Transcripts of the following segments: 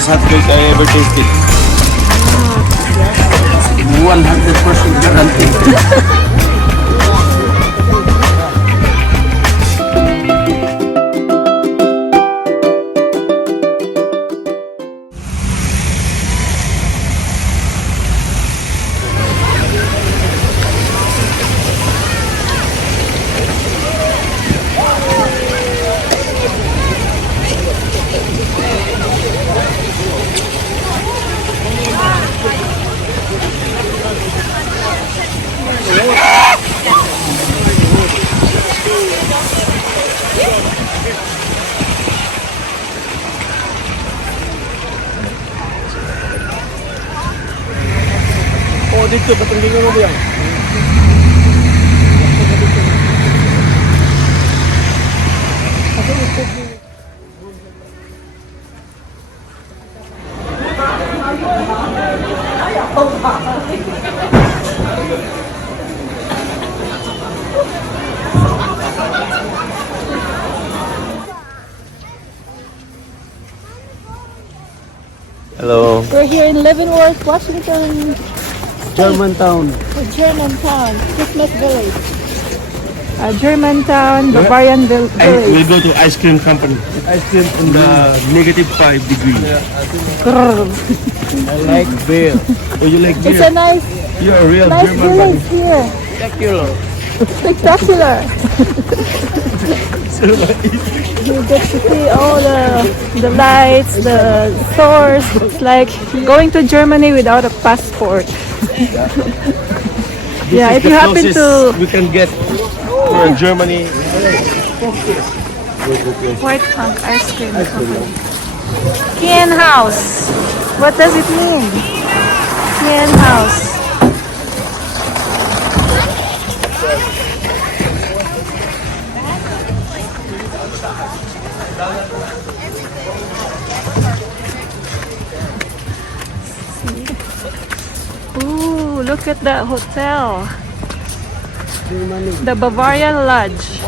best hot dog I ever tasted. 100% guaranteed. Oh, dito, patunggingan mo ba yan? Hello. We're here in Leavenworth, Washington. Germantown. Germantown, Christmas Village. Germantown, Bavarian-styled village. We'll go to ice cream company. Ice cream in the -5 degrees. I like beer. Oh, you like beer? It's a nice You're a real village German. here. Spectacular. Spectacular. You get to see all the lights, the stores. It's like going to Germany without a passport. Yeah, if you happen to we can get for Germany. White Punk Ice Cream Company. Haus. What does it mean? Haus. Ooh, look at that hotel. The Bavarian Lodge.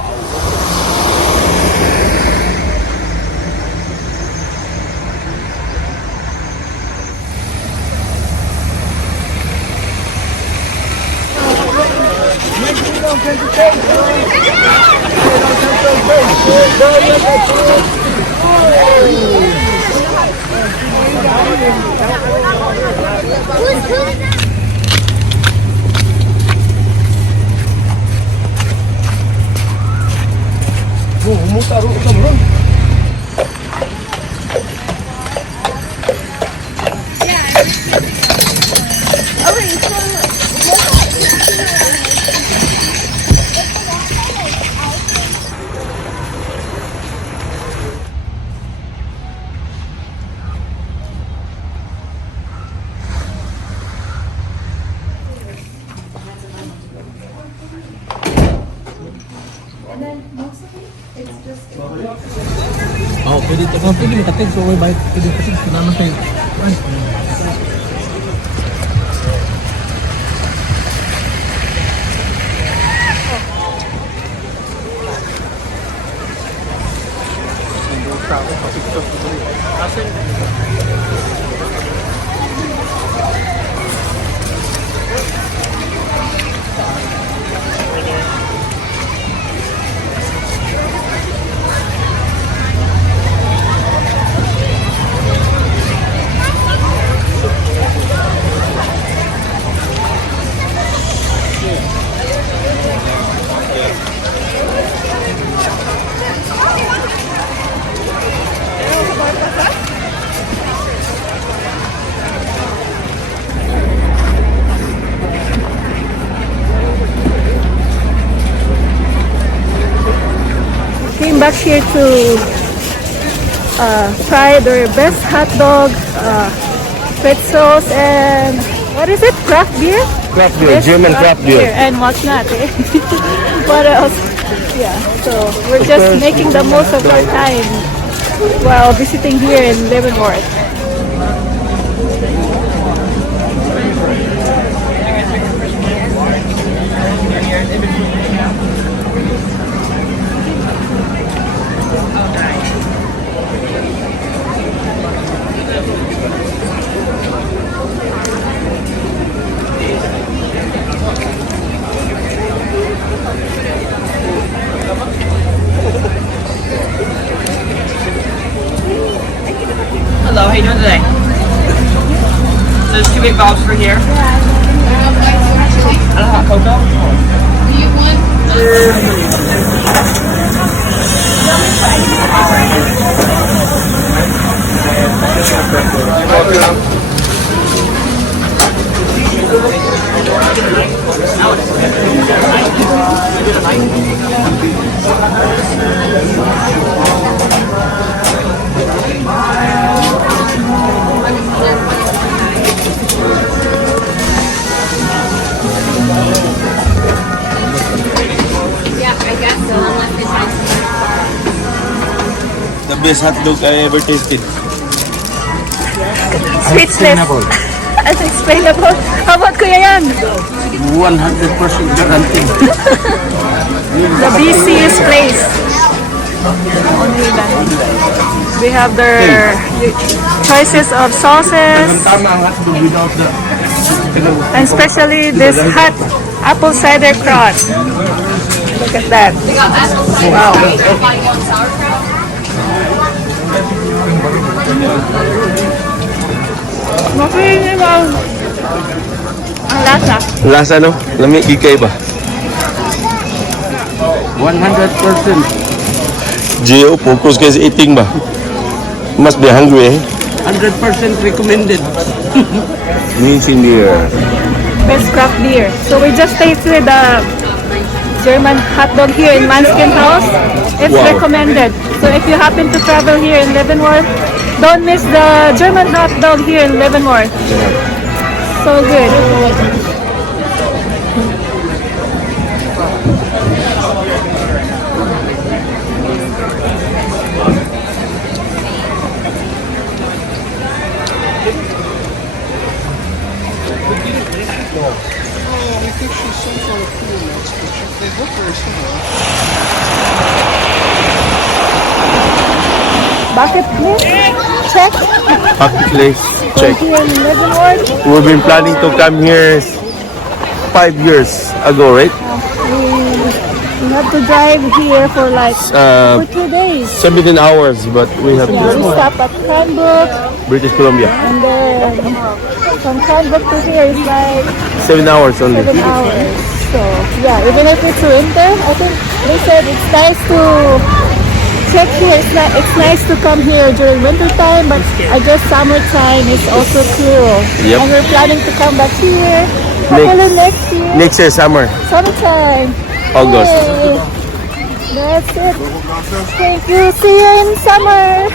Oh, pwede makatid. So, may bike. Pwede makatid. Naman tayo. Came back here to try their best hot dog, pretzels, and what is it? Craft beer? Craft beer, Best German craft beer. And what's not, eh? What else? Yeah, so we're just making the most of our time while visiting here in Leavenworth. how you doing today? There's 2 big balls for here. And a hot cocoa. The best hot dog I ever tasted. Speechless. Unexplainable. How about Kuya Yan? 100% guaranteed. The BC's place. We have their choices of sauces, Tama ang hot dog without the... and especially this hot apple cider crust. Look at that. Wow. Makinig ang lasa. Lasa no? Lami ikay ba? 100%. Gio, focus guys eating ba? Must be hungry eh? 100% recommended. Amazing beer. Best craft beer. So we just tasted the German hot dog here in Haus. It's Wow. recommended. So if you happen to travel here in Leavenworth, don't miss the German hot dog here in Leavenworth. So good. Bucket list check. Happy place. Check. Here in Leavenworth, We've been planning to come here 5 years ago, right? we have to drive here for like for 2 days. 17 hours, but we have Yeah, we to stop at Cranbrook, British Columbia. and then from Cranbrook to here is like 7 hours only. 7 hours. So yeah, even if it's winter, I think they said it's nice to check here. It's nice to come here during winter time, but I guess summertime is also cool. Yep. And we're planning to come back here hopefully next year. Next year, summer. Summertime. August. Yay. That's it. Thank you. See you in summer.